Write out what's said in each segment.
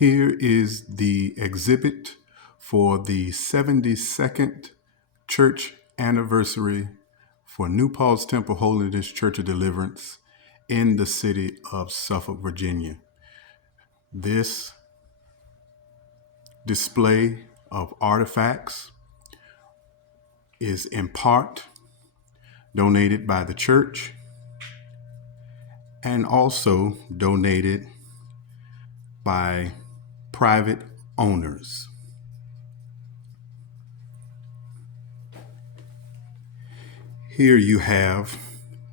Here is the exhibit for the 72nd church anniversary for New Paul's Temple Holiness Church of Deliverance in the city of Suffolk, Virginia. This display of artifacts is in part donated by the church and also donated by private owners. Here you have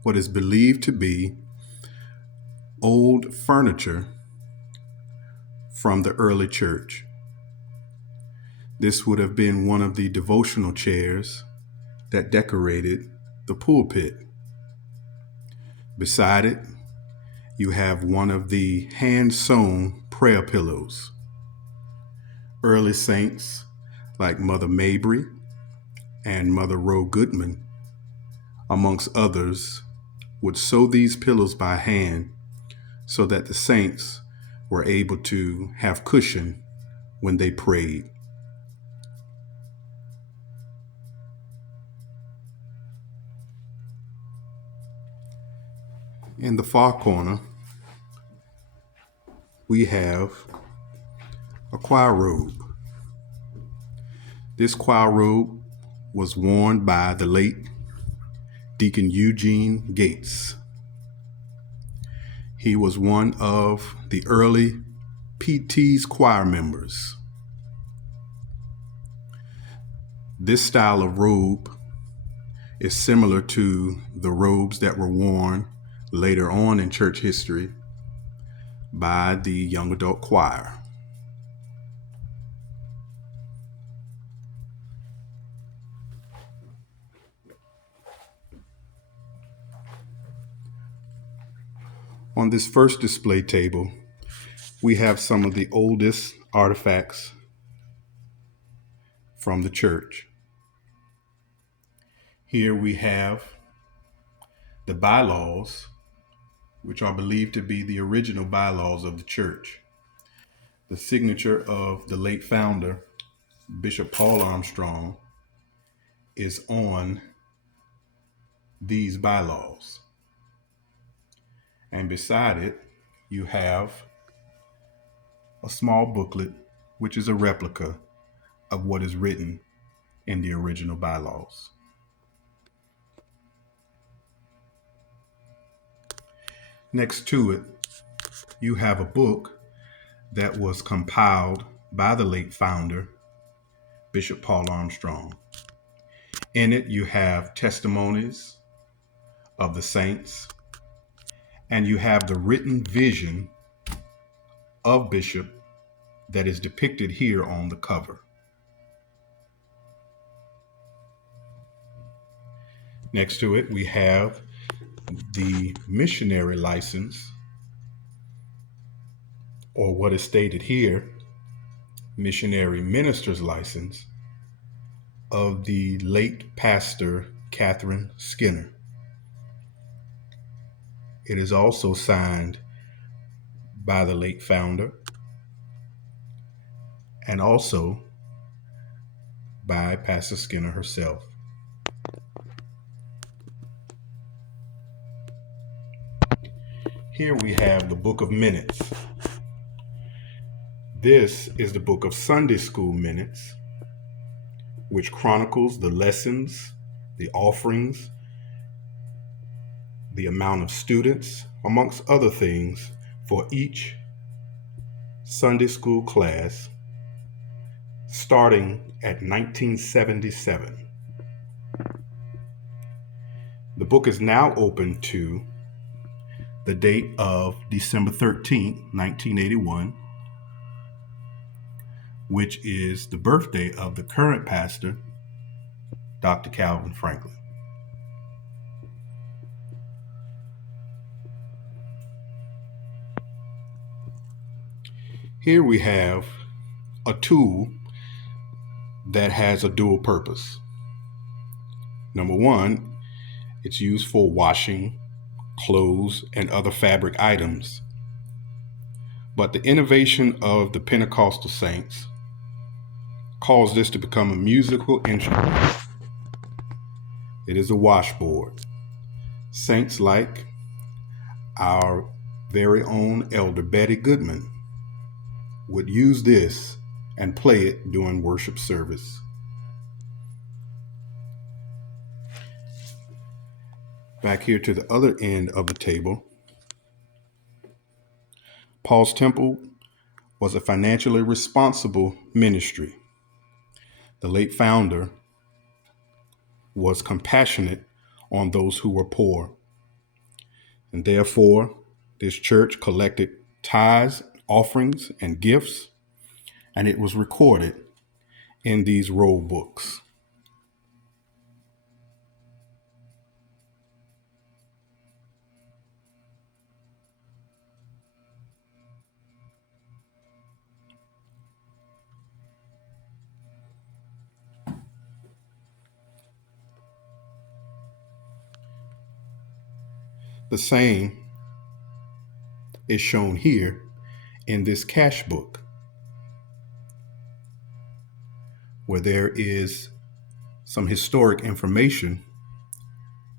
what is believed to be old furniture from the early church. This would have been one of the devotional chairs that decorated the pulpit. Beside it, you have one of the hand-sewn prayer pillows. Early saints like Mother Mabry and Mother Rowe Goodman, amongst others, would sew these pillows by hand so that the saints were able to have cushion when they prayed. In the far corner, we have a choir robe. This choir robe was worn by the late Deacon Eugene Gates. He was one of the early PT's choir members. This style of robe is similar to the robes that were worn later on in church history by the young adult choir. On this first display table, we have some of the oldest artifacts from the church. Here we have the bylaws, which are believed to be the original bylaws of the church. The signature of the late founder, Bishop Paul Armstrong, is on these bylaws. And beside it, you have a small booklet, which is a replica of what is written in the original bylaws. Next to it, you have a book that was compiled by the late founder, Bishop Paul Armstrong. In it, you have testimonies of the saints, and you have the written vision of Bishop that is depicted here on the cover. Next to it, we have the missionary license, or what is stated here, missionary minister's license, of the late pastor Catherine Skinner. It is also signed by the late founder and also by Pastor Skinner herself. Here we have the Book of Minutes. This is the book of Sunday school minutes, which chronicles the lessons, the offerings, the amount of students, amongst other things, for each Sunday school class, starting at 1977. The book is now open to the date of December 13th, 1981, which is the birthday of the current pastor, Dr. Calvin Franklin. Here we have a tool that has a dual purpose. Number one, it's used for washing clothes and other fabric items. But the innovation of the Pentecostal saints caused this to become a musical instrument. It is a washboard. Saints like our very own Elder Betty Goodman would use this and play it during worship service. Back here to the other end of the table, Paul's Temple was a financially responsible ministry. The late founder was compassionate on those who were poor, and therefore this church collected tithes, offerings, and gifts, and it was recorded in these roll books. The same is shown here in this cash book, where there is some historic information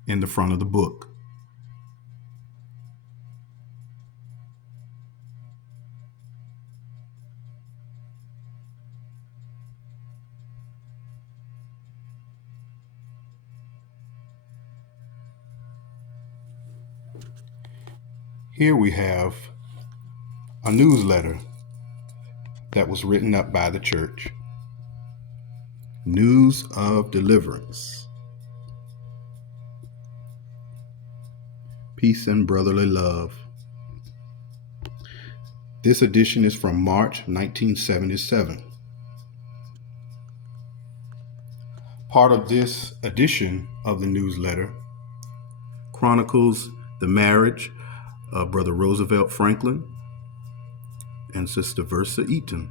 in the front of the book. Here we have a newsletter that was written up by the church. News of Deliverance. Peace and brotherly love. This edition is from March 1977. Part of this edition of the newsletter chronicles the marriage of Brother Roosevelt Franklin and Sister Versa Eaton.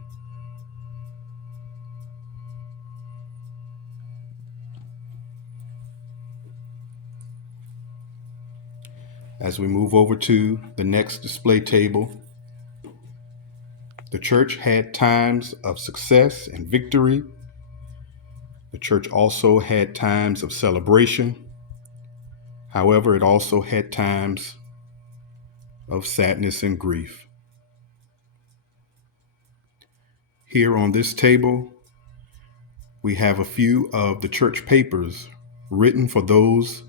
As we move over to the next display table, the church had times of success and victory. The church also had times of celebration. However, it also had times of sadness and grief. Here on this table, we have a few of the church papers written for those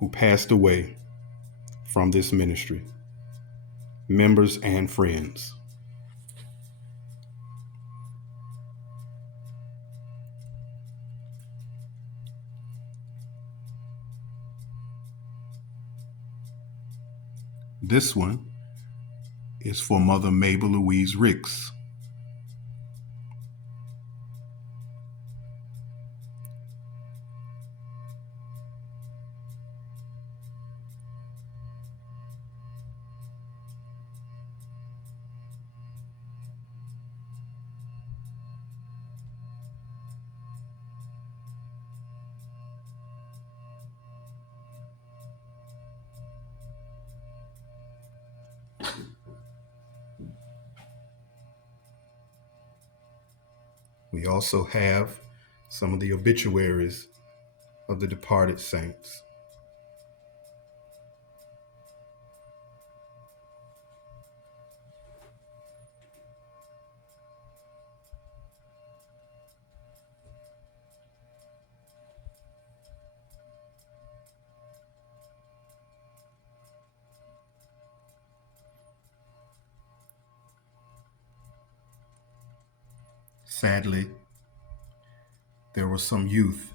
who passed away from this ministry, members and friends. This one is for Mother Mabel Louise Ricks. We also have some of the obituaries of the departed saints. Sadly, there were some youth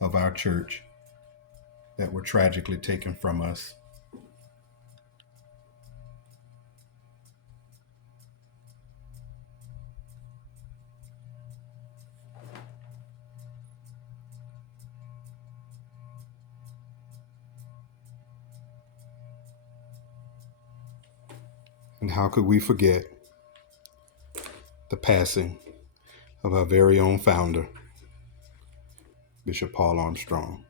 of our church that were tragically taken from us. And how could we forget the passing of our very own founder, Bishop Paul Armstrong.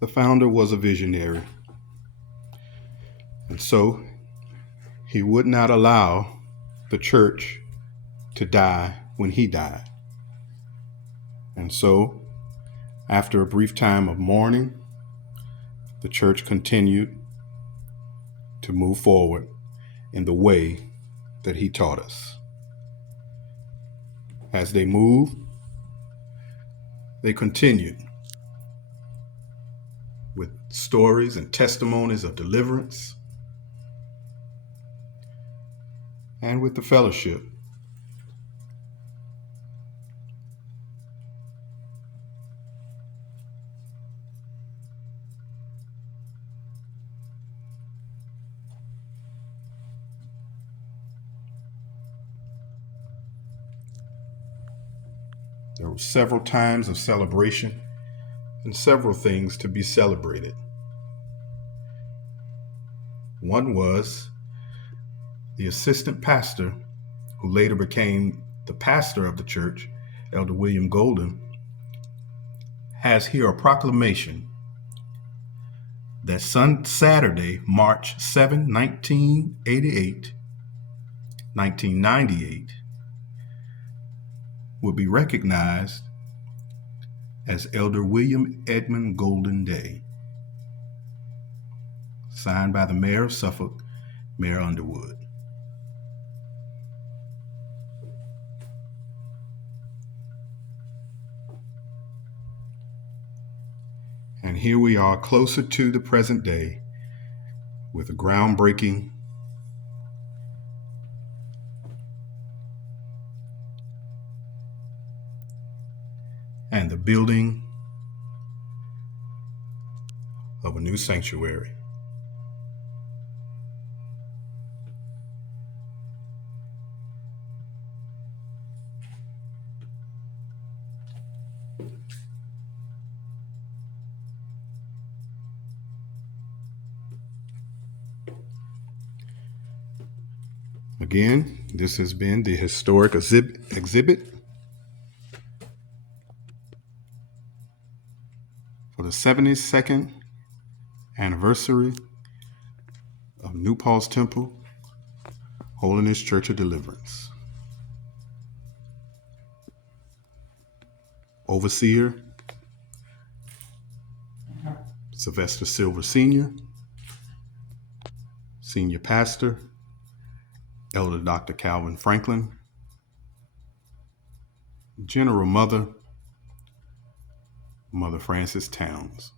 The founder was a visionary, and so he would not allow the church to die when he died. And so, after a brief time of mourning, the church continued to move forward in the way that he taught us. As they moved, they continued with stories and testimonies of deliverance and with the fellowship. There were several times of celebration and several things to be celebrated. One was the assistant pastor, who later became the pastor of the church, Elder William Golden, has here a proclamation that Saturday, March 7, 1998, will be recognized as Elder William Edmund Golden Day, signed by the Mayor of Suffolk, Mayor Underwood. And here we are, closer to the present day, with a groundbreaking and the building of a new sanctuary. Again, this has been the historic exhibit for the 72nd anniversary of New Paul's Temple, Holiness Church of Deliverance. Overseer, Sylvester Silver Sr., Senior Pastor, Elder Dr. Calvin Franklin, General Mother, Mother Frances Towns.